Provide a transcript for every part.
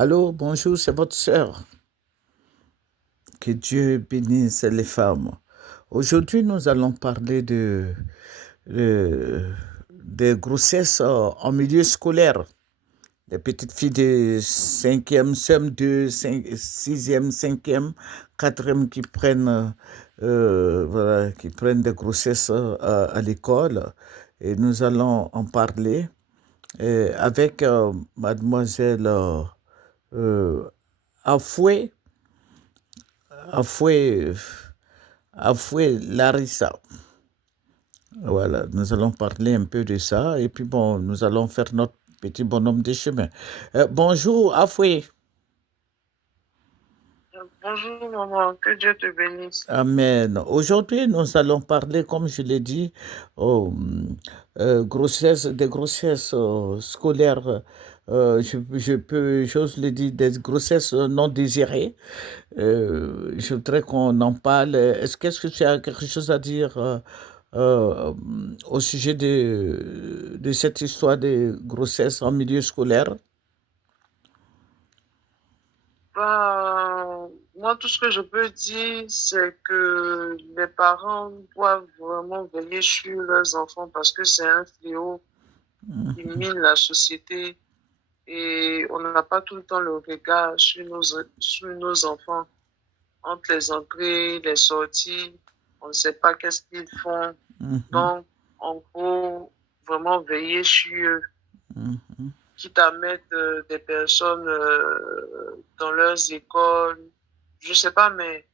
Allô, bonjour, c'est votre sœur. Que Dieu bénisse les femmes. Aujourd'hui, nous allons parler de- des grossesses en milieu scolaire. Les petites filles de cinquième, CM2, 6e, 5e, 4e qui prennent, voilà, qui prennent des grossesses à l'école. Et nous allons en parler avec mademoiselle euh, Afoué, Afoué, Afoué Larissa. Voilà, nous allons parler un peu de ça et puis bon, nous allons faire notre petit bonhomme de chemin. Bonjour Afoué. Bonjour maman, que Dieu te bénisse. Amen. Aujourd'hui, nous allons parler, comme je l'ai dit, oh, des grossesses scolaires. J'ose le dire, des grossesses non désirées. Je voudrais qu'on en parle. Qu'est-ce que tu as quelque chose à dire euh, au sujet de cette histoire de grossesse en milieu scolaire? Moi, tout ce que je peux dire, c'est que les parents doivent vraiment veiller sur leurs enfants parce que c'est un fléau qui mine la société et on n'a pas tout le temps le regard sur nos enfants. Entre les entrées, les sorties, on ne sait pas qu'est-ce qu'ils font. Mhm, Donc, en gros, vraiment veiller sur eux, mhm. quitte à mettre des personnes dans leurs écoles, je sais pas, mais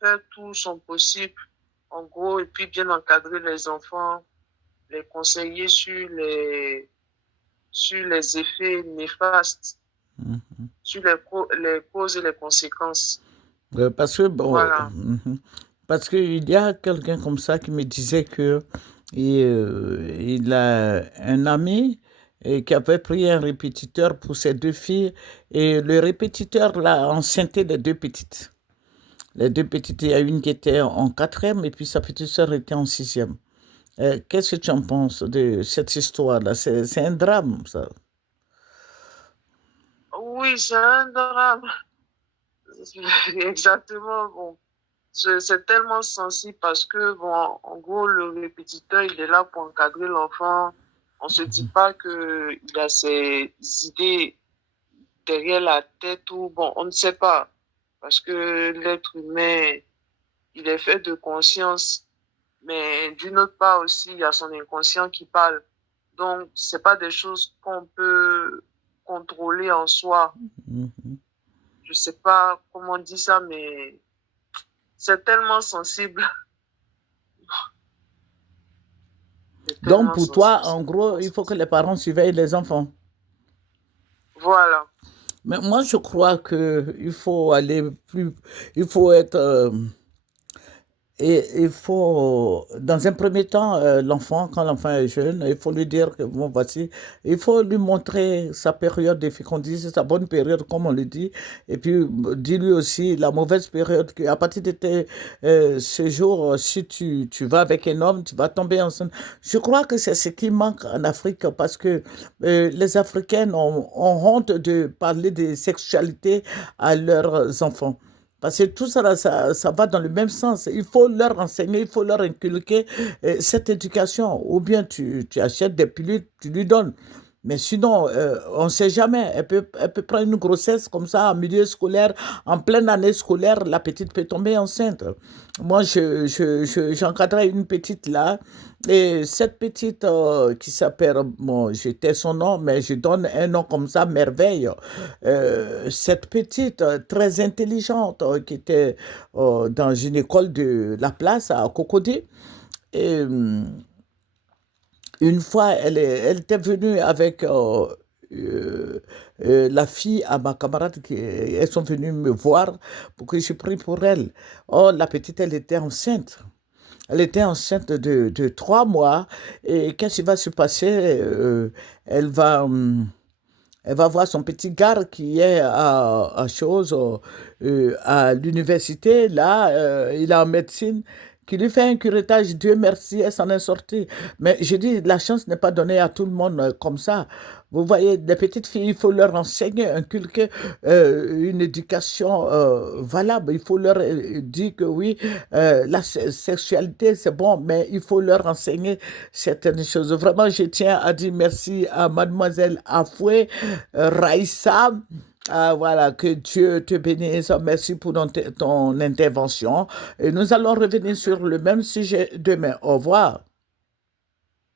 faire tout son possible, en gros, et puis bien encadrer les enfants, les conseiller sur les effets néfastes, sur les causes et les conséquences. Parce que, bon, Voilà. parce qu'il y a quelqu'un comme ça qui me disait que il a un ami qui avait pris un répétiteur pour ses deux filles et le répétiteur l'a enceinté les deux petites. Les deux petites, il y a une qui était en quatrième et puis sa petite sœur était en sixième. Qu'est-ce que tu en penses de cette histoire-là? C'est un drame, ça. Oui, c'est un drame. Exactement. Bon, c'est tellement sensible parce que, bon, en gros, le répétiteur, il est là pour encadrer l'enfant. On se dit pas que il a ses idées derrière la tête ou, bon, on ne sait pas. Parce que l'être humain, il est fait de conscience. Mais d'une autre part aussi, il y a son inconscient qui parle. Donc, c'est pas des choses qu'on peut contrôler en soi. Mhm. Je sais pas comment on dit ça, mais c'est tellement sensible. C'est Donc, tellement pour toi, sensible, en c'est gros, tellement il faut que sensible. les parents surveillent les enfants. Voilà. Mais moi, je crois que il faut aller plus, il faut être, et il faut, dans un premier temps, l'enfant, quand l'enfant est jeune, il faut lui dire que, bon, voici, il faut lui montrer sa période de fécondité, sa bonne période, comme on le dit, et puis dis-lui aussi la mauvaise période, qu'à partir de ce jour, si tu vas avec un homme, tu vas tomber enceinte. Je crois que c'est ce qui manque en Afrique, parce que les Africaines ont honte de parler de sexualité à leurs enfants. Parce que tout ça, là, ça va dans le même sens. Il faut leur enseigner, il faut leur inculquer cette éducation. Ou bien tu achètes des pilules, tu lui donnes. Mais sinon, on ne sait jamais. Elle peut prendre une grossesse comme ça en milieu scolaire, en pleine année scolaire, la petite peut tomber enceinte. Moi, j'encadrais une petite là, et cette petite qui s'appelle, bon, j'étais son nom, mais je donne un nom comme ça, Merveille. Cette petite, très intelligente, qui était dans une école de la place à Cocody. Et une fois, elle était venue avec euh, la fille à ma camarade, elles sont venues me voir pour que je prie pour elle. Oh, la petite, elle était enceinte. Elle était enceinte de 3 mois. Et qu'est-ce qui va se passer? Elle va, elle va voir son petit gars qui est à l'université. Là, il est en médecine. qui lui fait un curettage, Dieu merci, elle s'en est sortie. Mais je dis, la chance n'est pas donnée à tout le monde comme ça. Vous voyez, les petites filles, il faut leur enseigner, inculquer une éducation valable. Il faut leur dire que oui, la sexualité, c'est bon, mais il faut leur enseigner certaines choses. Vraiment, je tiens à dire merci à mademoiselle Afoué, Raïssa. Ah, voilà, que Dieu te bénisse. Merci pour ton intervention. Et nous allons revenir sur le même sujet demain. Au revoir.